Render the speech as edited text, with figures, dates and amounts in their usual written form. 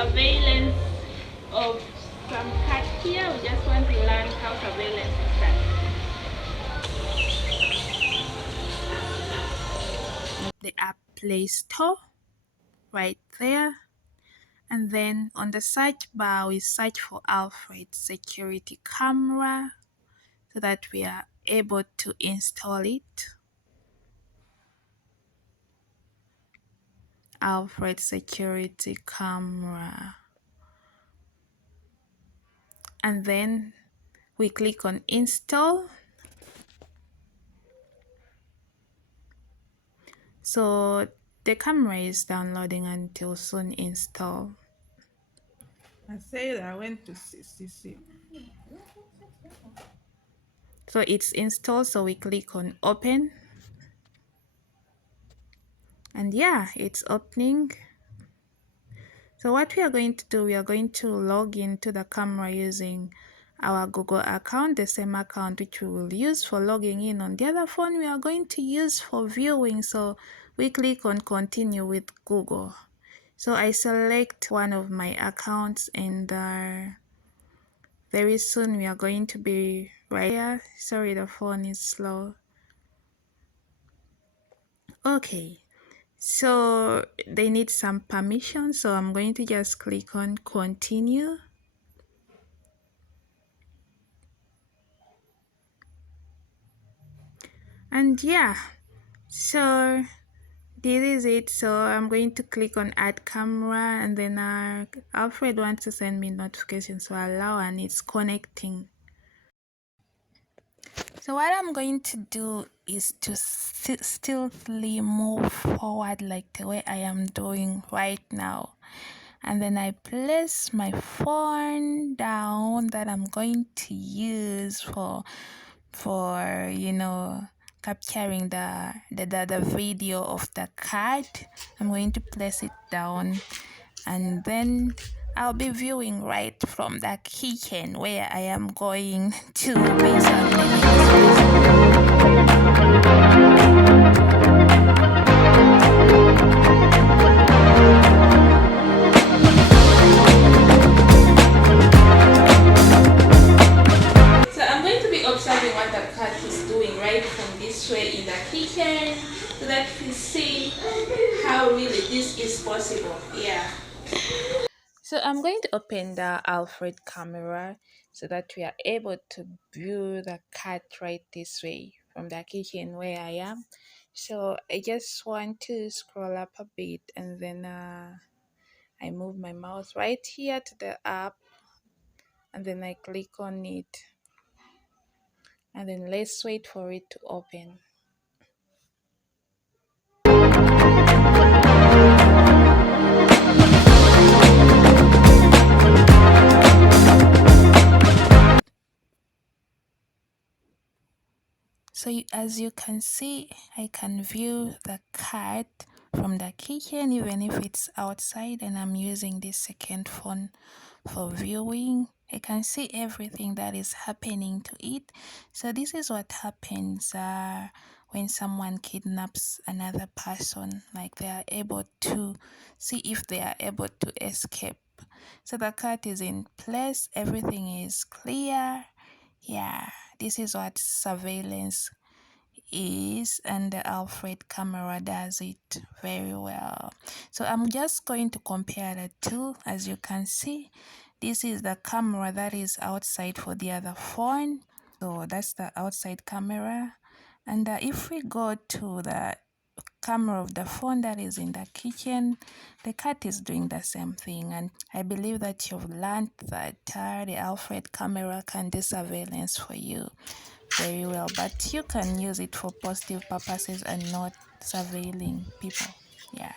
surveillance of some cat here. We just want to learn how surveillance is done. The app Play Store right there, and then on the search bar we search for Alfred security camera so that we are able to install it. Alfred security camera, and then we click on install. So the camera is downloading until soon install. I said I went to CCC. So it's installed, so we click on open, and yeah, it's opening. So what we are going to do, we are going to log into the camera using our Google account, the same account which we will use for logging in on the other phone we are going to use for viewing. So we click on continue with Google. So I select one of my accounts, and very soon we are going to be right here. Sorry, the phone is slow. Okay, so they need some permission, so I'm going to just click on continue. And yeah, so this is it. So I'm going to click on add camera, and then Alfred wants to send me notifications, so allow, and it's connecting. So what I'm going to do is to stealthily move forward like the way I am doing right now, and then I place my phone down that I'm going to use for capturing the video of the cat. I'm going to place it down, and then I'll be viewing right from the kitchen where I am going to be So I'm going to be observing what the cat is doing right from this way in the kitchen, so that we see how really this is possible. Yeah. So I'm going to open the Alfred camera so that we are able to view the cat right this way from the kitchen where I am. So I just want to scroll up a bit, and then I move my mouse right here to the app, and then I click on it, and then let's wait for it to open. So as you can see, I can view the cat from the kitchen even if it's outside, and I'm using this second phone for viewing. I can see everything that is happening to it. So this is what happens when someone kidnaps another person, like they are able to see if they are able to escape. So the cat is in place, everything is clear. Yeah, this is what surveillance is, and the Alfred camera does it very well. So I'm just going to compare the two. As you can see, this is the camera that is outside for the other phone. So that's the outside camera. And if we go to the camera of the phone that is in the kitchen, the cat is doing the same thing. And I believe that you've learned that the Alfred camera can do surveillance for you very well, but you can use it for positive purposes and not surveilling people. Yeah.